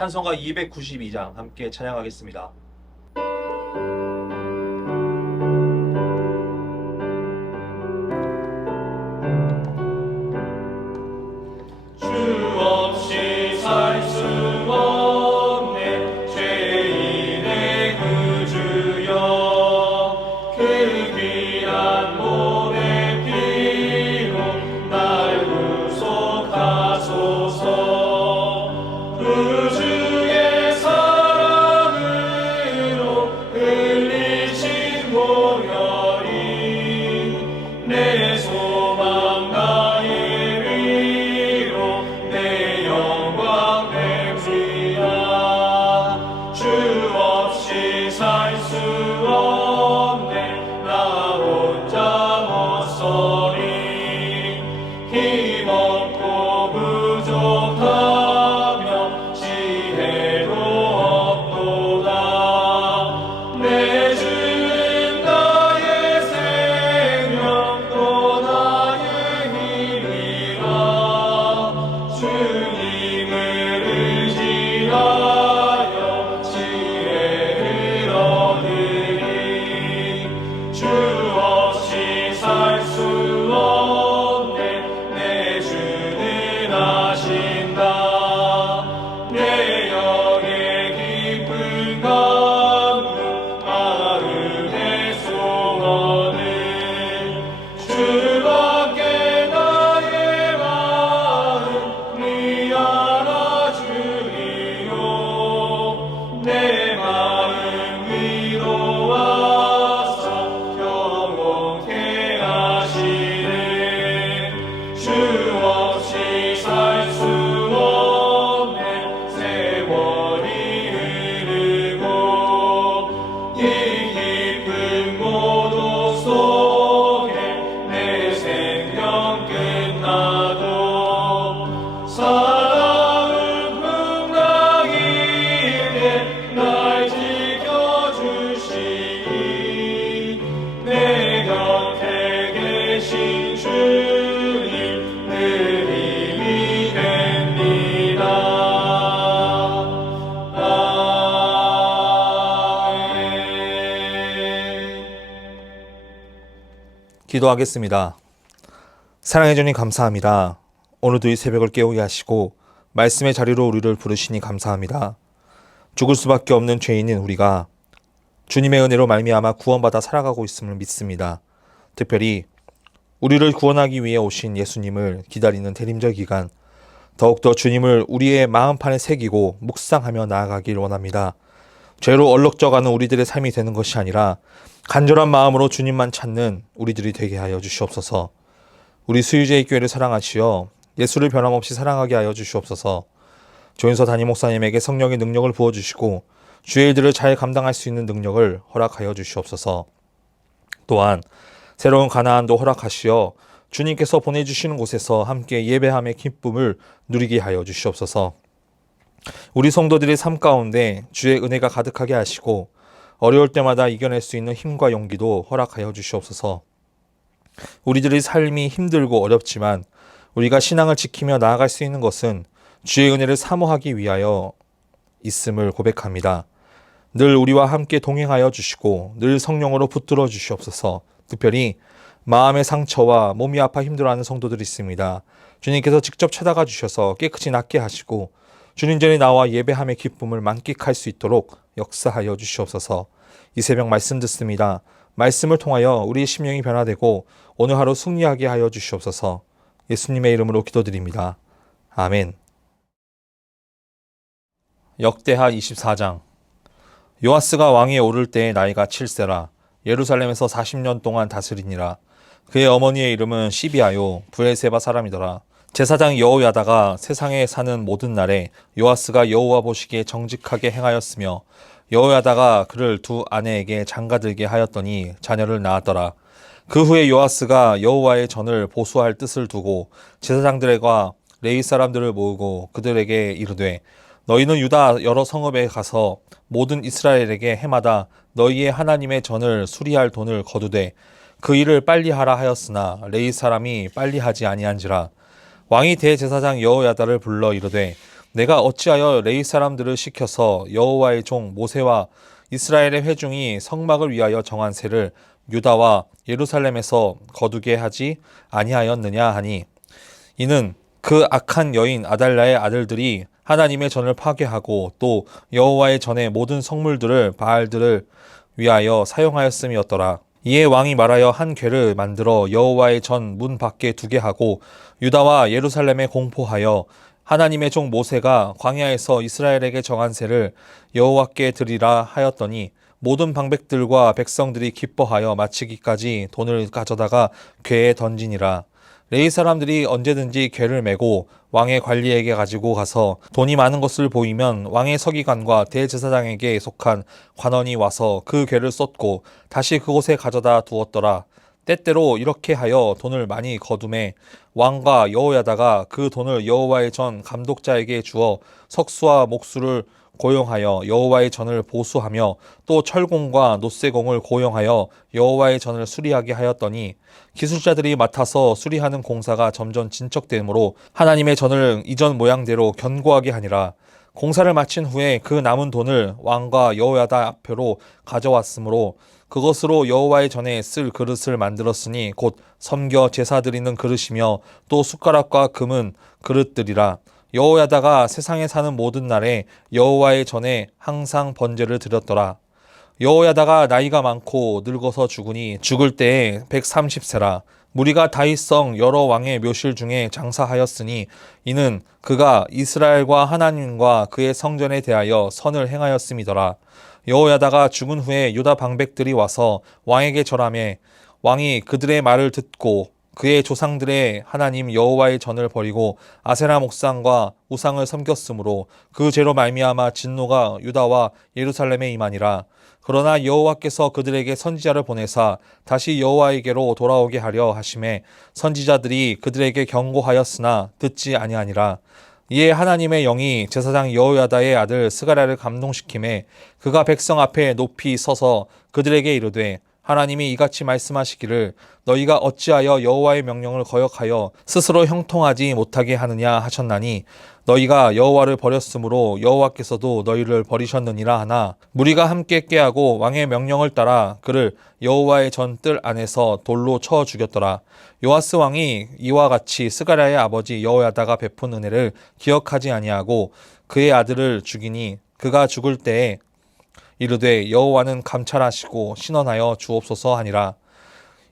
찬송가 292장 함께 찬양하겠습니다. 기도하겠습니다. 사랑해 주님 감사합니다. 오늘도 이 새벽을 깨우게 하시고 말씀의 자리로 우리를 부르시니 감사합니다. 죽을 수밖에 없는 죄인인 우리가 주님의 은혜로 말미암아 구원받아 살아가고 있음을 믿습니다. 특별히 우리를 구원하기 위해 오신 예수님을 기다리는 대림절 기간 더욱더 주님을 우리의 마음판에 새기고 묵상하며 나아가길 원합니다. 죄로 얼룩져가는 우리들의 삶이 되는 것이 아니라 간절한 마음으로 주님만 찾는 우리들이 되게 하여 주시옵소서. 우리 수유제의 교회를 사랑하시어 예수를 변함없이 사랑하게 하여 주시옵소서. 조인서 담임 목사님에게 성령의 능력을 부어주시고 주의 일들을 잘 감당할 수 있는 능력을 허락하여 주시옵소서. 또한 새로운 가나안도 허락하시어 주님께서 보내주시는 곳에서 함께 예배함의 기쁨을 누리게 하여 주시옵소서. 우리 성도들의 삶 가운데 주의 은혜가 가득하게 하시고 어려울 때마다 이겨낼 수 있는 힘과 용기도 허락하여 주시옵소서. 우리들의 삶이 힘들고 어렵지만 우리가 신앙을 지키며 나아갈 수 있는 것은 주의 은혜를 사모하기 위하여 있음을 고백합니다. 늘 우리와 함께 동행하여 주시고 늘 성령으로 붙들어 주시옵소서. 특별히 마음의 상처와 몸이 아파 힘들어하는 성도들이 있습니다. 주님께서 직접 찾아가 주셔서 깨끗이 낫게 하시고 주님 전에 나와 예배함의 기쁨을 만끽할 수 있도록 역사하여 주시옵소서. 이 새벽 말씀 듣습니다. 말씀을 통하여 우리의 심령이 변화되고 오늘 하루 승리하게 하여 주시옵소서. 예수님의 이름으로 기도드립니다. 아멘. 역대하 24장. 요아스가 왕위에 오를 때의 나이가 7세라. 예루살렘에서 40년 동안 다스리니라. 그의 어머니의 이름은 시비아요 브엘세바 사람이더라. 제사장 여호야다가 세상에 사는 모든 날에 요아스가 여호와 보시기에 정직하게 행하였으며 여호야다가 그를 두 아내에게 장가들게 하였더니 자녀를 낳았더라. 그 후에 요아스가 여호와의 전을 보수할 뜻을 두고 제사장들과 레위 사람들을 모으고 그들에게 이르되 너희는 유다 여러 성읍에 가서 모든 이스라엘에게 해마다 너희의 하나님의 전을 수리할 돈을 거두되 그 일을 빨리 하라 하였으나 레위 사람이 빨리 하지 아니한지라. 왕이 대제사장 여호야다를 불러 이르되 내가 어찌하여 레위 사람들을 시켜서 여호와의 종 모세와 이스라엘의 회중이 성막을 위하여 정한 세를 유다와 예루살렘에서 거두게 하지 아니하였느냐 하니, 이는 그 악한 여인 아달랴의 아들들이 하나님의 전을 파괴하고 또 여호와의 전의 모든 성물들을 바알들을 위하여 사용하였음이었더라. 이에 왕이 말하여 한 궤를 만들어 여호와의 전 문 밖에 두게 하고 유다와 예루살렘에 공포하여 하나님의 종 모세가 광야에서 이스라엘에게 정한 세를 여호와께 드리라 하였더니, 모든 방백들과 백성들이 기뻐하여 마치기까지 돈을 가져다가 궤에 던지니라. 레위 사람들이 언제든지 궤를 메고 왕의 관리에게 가지고 가서 돈이 많은 것을 보이면 왕의 서기관과 대제사장에게 속한 관원이 와서 그 궤를 쏟고 다시 그곳에 가져다 두었더라. 때때로 이렇게 하여 돈을 많이 거두매 왕과 여호야다가 그 돈을 여호와의 전 감독자에게 주어 석수와 목수를 고용하여 여호와의 전을 보수하며 또 철공과 놋쇠공을 고용하여 여호와의 전을 수리하게 하였더니, 기술자들이 맡아서 수리하는 공사가 점점 진척되므로 하나님의 전을 이전 모양대로 견고하게 하니라. 공사를 마친 후에 그 남은 돈을 왕과 여호야다 앞으로 가져왔으므로 그것으로 여호와의 전에 쓸 그릇을 만들었으니 곧 섬겨 제사 드리는 그릇이며 또 숟가락과 금은 그릇들이라. 여호야다가 세상에 사는 모든 날에 여호와의 전에 항상 번제를 드렸더라. 여호야다가 나이가 많고 늙어서 죽으니 죽을 때에 130세라. 무리가 다윗성 여러 왕의 묘실 중에 장사하였으니 이는 그가 이스라엘과 하나님과 그의 성전에 대하여 선을 행하였음이더라. 여호야다가 죽은 후에 유다 방백들이 와서 왕에게 절하매 왕이 그들의 말을 듣고 그의 조상들의 하나님 여호와의 전을 버리고 아세라 목상과 우상을 섬겼으므로 그 죄로 말미암아 진노가 유다와 예루살렘에 임하니라. 그러나 여호와께서 그들에게 선지자를 보내사 다시 여호와에게로 돌아오게 하려 하심에 선지자들이 그들에게 경고하였으나 듣지 아니하니라. 이에 하나님의 영이 제사장 여호야다의 아들 스가랴를 감동시키매 그가 백성 앞에 높이 서서 그들에게 이르되, 하나님이 이같이 말씀하시기를 너희가 어찌하여 여호와의 명령을 거역하여 스스로 형통하지 못하게 하느냐 하셨나니, 너희가 여호와를 버렸으므로 여호와께서도 너희를 버리셨느니라 하나, 무리가 함께 깨하고 왕의 명령을 따라 그를 여호와의 전 뜰 안에서 돌로 쳐 죽였더라. 요아스 왕이 이와 같이 스가랴의 아버지 여호야다가 베푼 은혜를 기억하지 아니하고 그의 아들을 죽이니 그가 죽을 때에 이르되 여호와는 감찰하시고 신원하여 주옵소서 하니라.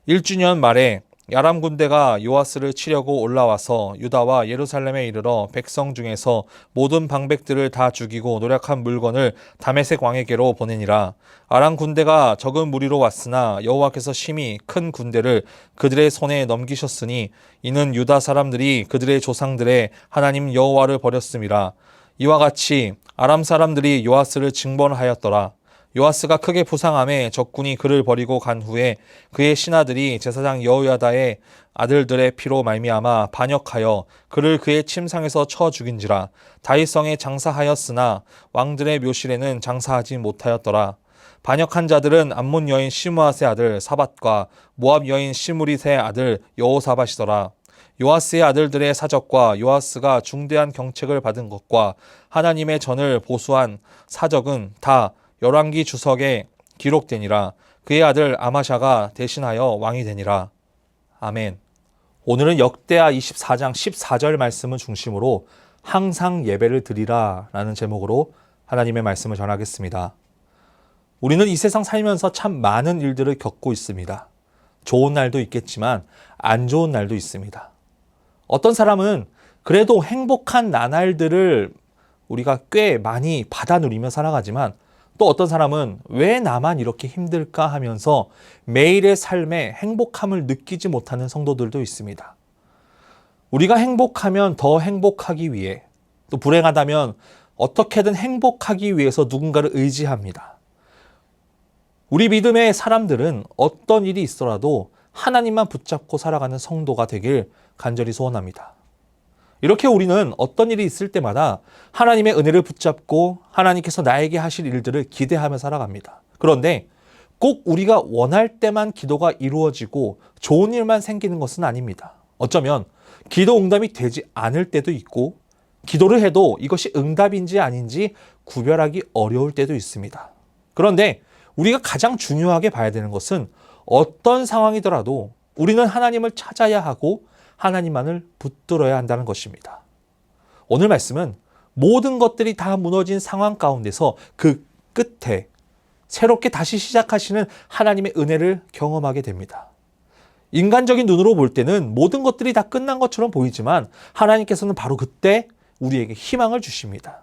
1주년 말에 야람 군대가 요아스를 치려고 올라와서 유다와 예루살렘에 이르러 백성 중에서 모든 방백들을 다 죽이고 노력한 물건을 다메섹 왕에게로 보내니라. 아람 군대가 적은 무리로 왔으나 여호와께서 심히 큰 군대를 그들의 손에 넘기셨으니 이는 유다 사람들이 그들의 조상들의 하나님 여호와를 버렸음이라. 이와 같이 아람 사람들이 요아스를 징벌하였더라. 요아스가 크게 부상함에 적군이 그를 버리고 간 후에 그의 신하들이 제사장 여호야다의 아들들의 피로 말미암아 반역하여 그를 그의 침상에서 쳐 죽인지라. 다윗성에 장사하였으나 왕들의 묘실에는 장사하지 못하였더라. 반역한 자들은 암몬 여인 시므앗의 아들 사밧과 모압 여인 시므릿의 아들 여호사밧이더라. 요아스의 아들들의 사적과 요아스가 중대한 경책을 받은 것과 하나님의 전을 보수한 사적은 다 열왕기 주석에 기록되니라. 그의 아들 아마샤가 대신하여 왕이 되니라. 아멘. 오늘은 역대하 24장 14절 말씀을 중심으로 항상 예배를 드리라 라는 제목으로 하나님의 말씀을 전하겠습니다. 우리는 이 세상 살면서 참 많은 일들을 겪고 있습니다. 좋은 날도 있겠지만 안 좋은 날도 있습니다. 어떤 사람은 그래도 행복한 나날들을 우리가 꽤 많이 받아 누리며 살아가지만, 또 어떤 사람은 왜 나만 이렇게 힘들까 하면서 매일의 삶에 행복함을 느끼지 못하는 성도들도 있습니다. 우리가 행복하면 더 행복하기 위해, 또 불행하다면 어떻게든 행복하기 위해서 누군가를 의지합니다. 우리 믿음의 사람들은 어떤 일이 있더라도 하나님만 붙잡고 살아가는 성도가 되길 간절히 소원합니다. 이렇게 우리는 어떤 일이 있을 때마다 하나님의 은혜를 붙잡고 하나님께서 나에게 하실 일들을 기대하며 살아갑니다. 그런데 꼭 우리가 원할 때만 기도가 이루어지고 좋은 일만 생기는 것은 아닙니다. 어쩌면 기도 응답이 되지 않을 때도 있고 기도를 해도 이것이 응답인지 아닌지 구별하기 어려울 때도 있습니다. 그런데 우리가 가장 중요하게 봐야 되는 것은 어떤 상황이더라도 우리는 하나님을 찾아야 하고 하나님만을 붙들어야 한다는 것입니다. 오늘 말씀은 모든 것들이 다 무너진 상황 가운데서 그 끝에 새롭게 다시 시작하시는 하나님의 은혜를 경험하게 됩니다. 인간적인 눈으로 볼 때는 모든 것들이 다 끝난 것처럼 보이지만 하나님께서는 바로 그때 우리에게 희망을 주십니다.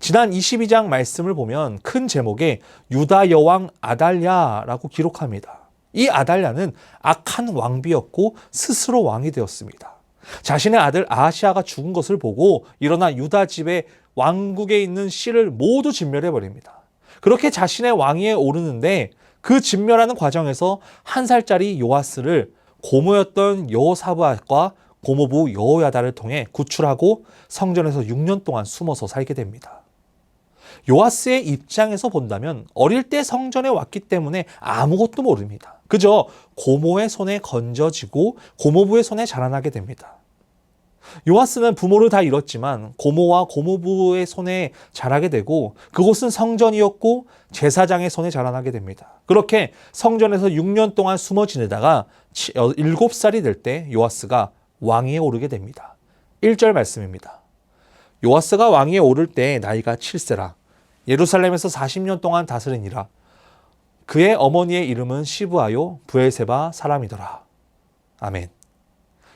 지난 22장 말씀을 보면 큰 제목에 유다 여왕 아달랴라고 기록합니다. 이 아달랴는 악한 왕비였고 스스로 왕이 되었습니다. 자신의 아들 아하시아가 죽은 것을 보고 일어나 유다 집의 왕국에 있는 씨를 모두 진멸해 버립니다. 그렇게 자신의 왕위에 오르는데 그 진멸하는 과정에서 1살짜리 요아스를 고모였던 여호사밧과 고모부 여호야다를 통해 구출하고 성전에서 6년 동안 숨어서 살게 됩니다. 요아스의 입장에서 본다면 어릴 때 성전에 왔기 때문에 아무것도 모릅니다. 그저 고모의 손에 건져지고 고모부의 손에 자라나게 됩니다. 요아스는 부모를 다 잃었지만 고모와 고모부의 손에 자라게 되고 그곳은 성전이었고 제사장의 손에 자라나게 됩니다. 그렇게 성전에서 6년 동안 숨어 지내다가 7살이 될 때 요아스가 왕위에 오르게 됩니다. 1절 말씀입니다. 요아스가 왕위에 오를 때 나이가 7세라 예루살렘에서 40년 동안 다스리니라. 그의 어머니의 이름은 시브아요 브엘세바 사람이더라. 아멘.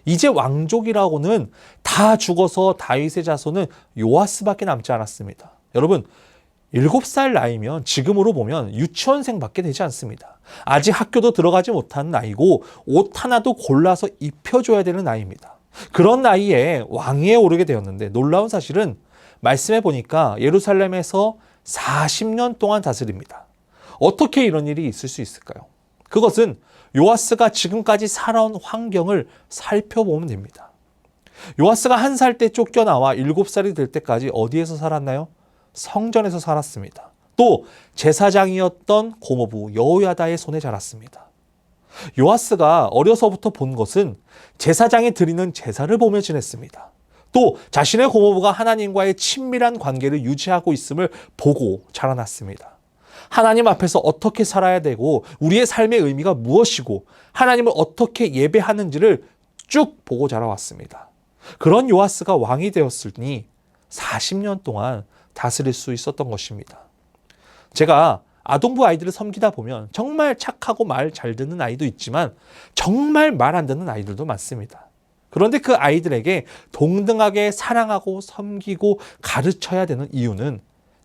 이제 왕족이라고는 다 죽어서 다윗의 자손은 요아스밖에 남지 않았습니다. 여러분 7살 나이면 지금으로 보면 유치원생밖에 되지 않습니다. 아직 학교도 들어가지 못한 나이고 옷 하나도 골라서 입혀줘야 되는 나이입니다. 그런 나이에 왕위에 오르게 되었는데 놀라운 사실은 말씀해 보니까 예루살렘에서 40년 동안 다스립니다. 어떻게 이런 일이 있을 수 있을까요? 그것은 요아스가 지금까지 살아온 환경을 살펴보면 됩니다. 요아스가 1살 때 쫓겨나와 7살이 될 때까지 어디에서 살았나요? 성전에서 살았습니다. 또 제사장이었던 고모부 여호야다의 손에 자랐습니다. 요아스가 어려서부터 본 것은 제사장이 드리는 제사를 보며 지냈습니다. 또 자신의 고모부가 하나님과의 친밀한 관계를 유지하고 있음을 보고 자라났습니다. 하나님 앞에서 어떻게 살아야 되고 우리의 삶의 의미가 무엇이고 하나님을 어떻게 예배하는지를 쭉 보고 자라왔습니다. 그런 요아스가 왕이 되었으니 40년 동안 다스릴 수 있었던 것입니다. 제가 아동부 아이들을 섬기다 보면 정말 착하고 말 잘 듣는 아이도 있지만 정말 말 안 듣는 아이들도 많습니다. 그런데 그 아이들에게 동등하게 사랑하고 섬기고 가르쳐야 되는 이유는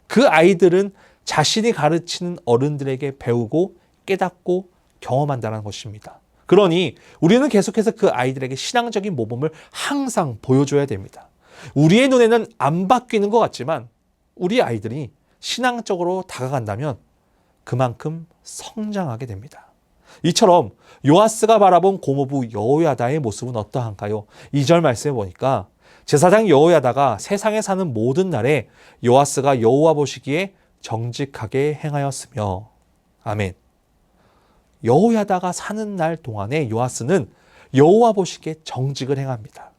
그 아이들은 자신이 가르치는 어른들에게 배우고 깨닫고 경험한다는 것입니다. 그러니 우리는 계속해서 그 아이들에게 신앙적인 모범을 항상 보여줘야 됩니다. 우리의 눈에는 안 바뀌는 것 같지만 우리 아이들이 신앙적으로 다가간다면 그만큼 성장하게 됩니다. 이처럼 요아스가 바라본 고모부 여호야다의 모습은 어떠한가요? 2절 말씀해 보니까 제사장 여호야다가 세상에 사는 모든 날에 요아스가 여호와 보시기에 정직하게 행하였으며 아멘. 여호야다가 사는 날 동안에 요아스는 여호와 보시기에 정직을 행합니다.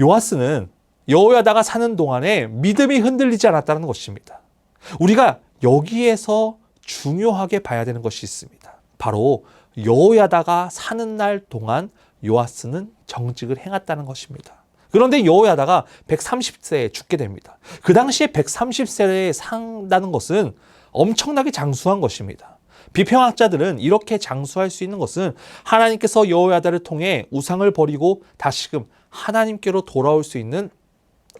요아스는 여호야다가 사는 동안에 믿음이 흔들리지 않았다는 것입니다. 우리가 여기에서 중요하게 봐야 되는 것이 있습니다. 바로 여호야다가 사는 날 동안 요아스는 정직을 행했다는 것입니다. 그런데 여호야다가 130세에 죽게 됩니다. 그 당시에 130세에 산다는 것은 엄청나게 장수한 것입니다. 비평학자들은 이렇게 장수할 수 있는 것은 하나님께서 여호야다를 통해 우상을 버리고 다시금 하나님께로 돌아올 수 있는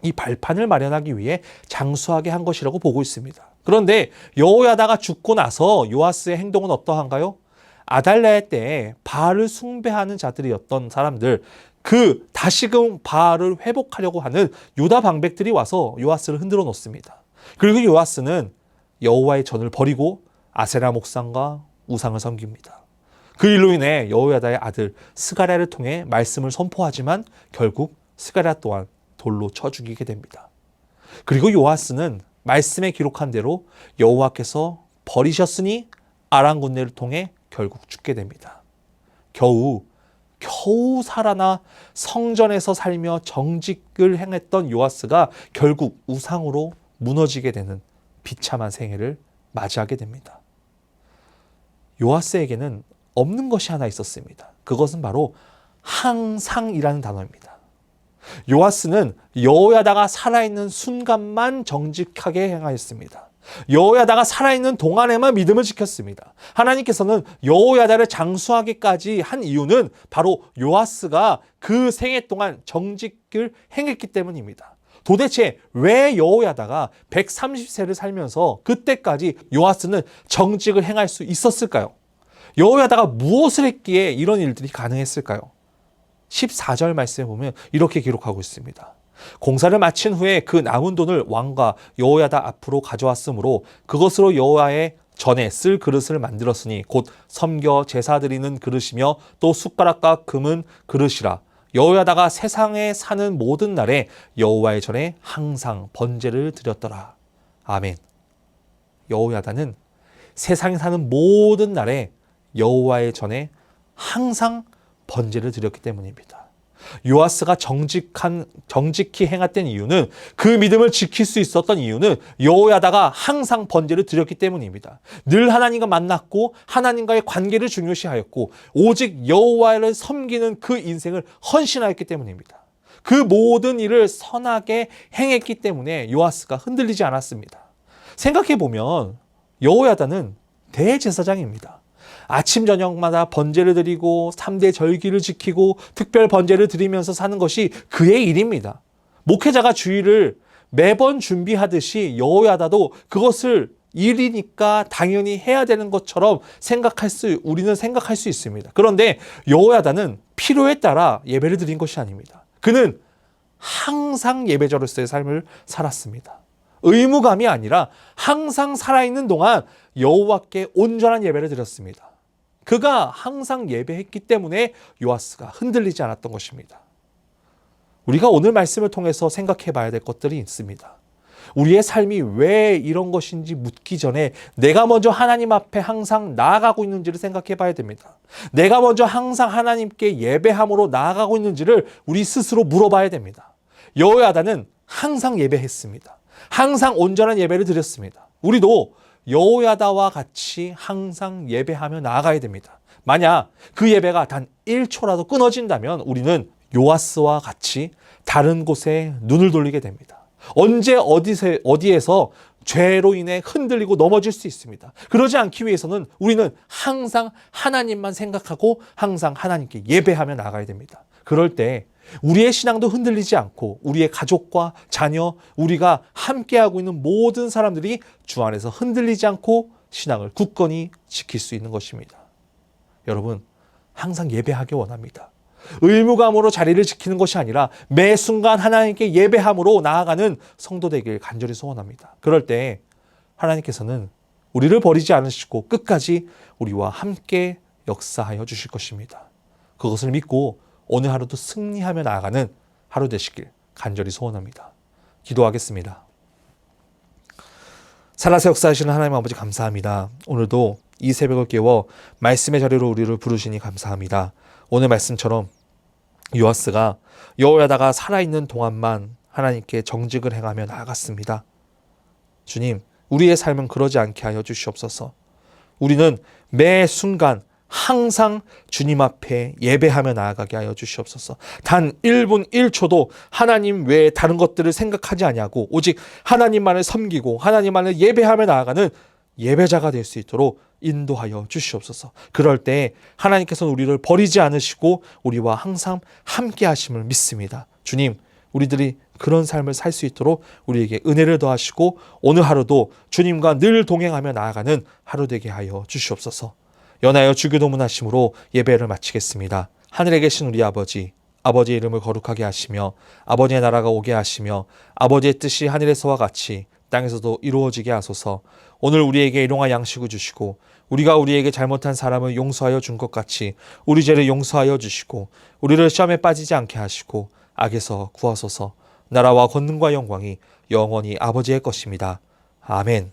이 발판을 마련하기 위해 장수하게 한 것이라고 보고 있습니다. 그런데 여호야다가 죽고 나서 요아스의 행동은 어떠한가요? 아달랴의 때에 바알을 숭배하는 자들이었던 사람들, 그 다시금 바알을 회복하려고 하는 유다 방백들이 와서 요아스를 흔들어 놓습니다. 그리고 요아스는 여호와의 전을 버리고 아세라 목상과 우상을 섬깁니다. 그 일로 인해 여호야다의 아들 스가랴를 통해 말씀을 선포하지만 결국 스가랴 또한 돌로 쳐 죽이게 됩니다. 그리고 요아스는 말씀에 기록한 대로 여호와께서 버리셨으니 아람 군대를 통해 결국 죽게 됩니다. 겨우 겨우 살아나 성전에서 살며 정직을 행했던 요아스가 결국 우상으로 무너지게 되는 비참한 생애를 맞이하게 됩니다. 요아스에게는 없는 것이 하나 있었습니다. 그것은 바로 항상이라는 단어입니다. 요아스는 여호야다가 살아있는 순간만 정직하게 행하였습니다. 여호야다가 살아있는 동안에만 믿음을 지켰습니다. 하나님께서는 여호야다를 장수하기까지 한 이유는 바로 요아스가 그 생애 동안 정직을 행했기 때문입니다. 도대체 왜 여호야다가 130세를 살면서 그때까지 요아스는 정직을 행할 수 있었을까요? 여호야다가 무엇을 했기에 이런 일들이 가능했을까요? 14절 말씀에 보면 이렇게 기록하고 있습니다. 공사를 마친 후에 그 남은 돈을 왕과 여호야다 앞으로 가져왔으므로 그것으로 여호와의 전에 쓸 그릇을 만들었으니 곧 섬겨 제사 드리는 그릇이며 또 숟가락과 금은 그릇이라. 여호야다가 세상에 사는 모든 날에 여호와의 전에 항상 번제를 드렸더라. 아멘. 여호야다는 세상에 사는 모든 날에 여호와의 전에 항상 번제를 드렸기 때문입니다. 요아스가 정직히 행했던 이유는, 그 믿음을 지킬 수 있었던 이유는 여호야다가 항상 번제를 드렸기 때문입니다. 늘 하나님과 만났고 하나님과의 관계를 중요시하였고 오직 여호와를 섬기는 그 인생을 헌신하였기 때문입니다. 그 모든 일을 선하게 행했기 때문에 요아스가 흔들리지 않았습니다. 생각해보면 여호야다는 대제사장입니다. 아침 저녁마다 번제를 드리고 3대 절기를 지키고 특별 번제를 드리면서 사는 것이 그의 일입니다. 목회자가 주일을 매번 준비하듯이 여호야다도 그것을 일이니까 당연히 해야 되는 것처럼 우리는 생각할 수 있습니다. 그런데 여호야다는 필요에 따라 예배를 드린 것이 아닙니다. 그는 항상 예배자로서의 삶을 살았습니다. 의무감이 아니라 항상 살아있는 동안 여호와께 온전한 예배를 드렸습니다. 그가 항상 예배했기 때문에 요아스가 흔들리지 않았던 것입니다. 우리가 오늘 말씀을 통해서 생각해 봐야 될 것들이 있습니다. 우리의 삶이 왜 이런 것인지 묻기 전에 내가 먼저 하나님 앞에 항상 나아가고 있는지를 생각해 봐야 됩니다. 내가 먼저 항상 하나님께 예배함으로 나아가고 있는지를 우리 스스로 물어봐야 됩니다. 여호야다는 항상 예배했습니다. 항상 온전한 예배를 드렸습니다. 우리도 여호야다와 같이 항상 예배하며 나아가야 됩니다. 만약 그 예배가 단 1초라도 끊어진다면 우리는 요아스와 같이 다른 곳에 눈을 돌리게 됩니다. 언제 어디에서 죄로 인해 흔들리고 넘어질 수 있습니다. 그러지 않기 위해서는 우리는 항상 하나님만 생각하고 항상 하나님께 예배하며 나아가야 됩니다. 그럴 때 우리의 신앙도 흔들리지 않고 우리의 가족과 자녀, 우리가 함께하고 있는 모든 사람들이 주 안에서 흔들리지 않고 신앙을 굳건히 지킬 수 있는 것입니다. 여러분, 항상 예배하기 원합니다. 의무감으로 자리를 지키는 것이 아니라 매 순간 하나님께 예배함으로 나아가는 성도 되길 간절히 소원합니다. 그럴 때 하나님께서는 우리를 버리지 않으시고 끝까지 우리와 함께 역사하여 주실 것입니다. 그것을 믿고 오늘 하루도 승리하며 나아가는 하루 되시길 간절히 소원합니다. 기도하겠습니다. 살아서 역사하시는 하나님 아버지 감사합니다. 오늘도 이 새벽을 깨워 말씀의 자리로 우리를 부르시니 감사합니다. 오늘 말씀처럼 요아스가 여호야다가 살아있는 동안만 하나님께 정직을 행하며 나아갔습니다. 주님, 우리의 삶은 그러지 않게 하여 주시옵소서. 우리는 매 순간 항상 주님 앞에 예배하며 나아가게 하여 주시옵소서. 단 1분 1초도 하나님 외에 다른 것들을 생각하지 아니하고 오직 하나님만을 섬기고 하나님만을 예배하며 나아가는 예배자가 될 수 있도록 인도하여 주시옵소서. 그럴 때 하나님께서는 우리를 버리지 않으시고 우리와 항상 함께 하심을 믿습니다. 주님, 우리들이 그런 삶을 살 수 있도록 우리에게 은혜를 더하시고 오늘 하루도 주님과 늘 동행하며 나아가는 하루 되게 하여 주시옵소서. 연하여 주기도문하심으로 예배를 마치겠습니다. 하늘에 계신 우리 아버지, 아버지의 이름을 거룩하게 하시며 아버지의 나라가 오게 하시며 아버지의 뜻이 하늘에서와 같이 땅에서도 이루어지게 하소서. 오늘 우리에게 일용할 양식을 주시고 우리가 우리에게 잘못한 사람을 용서하여 준 것 같이 우리 죄를 용서하여 주시고 우리를 시험에 빠지지 않게 하시고 악에서 구하소서. 나라와 권능과 영광이 영원히 아버지의 것입니다. 아멘.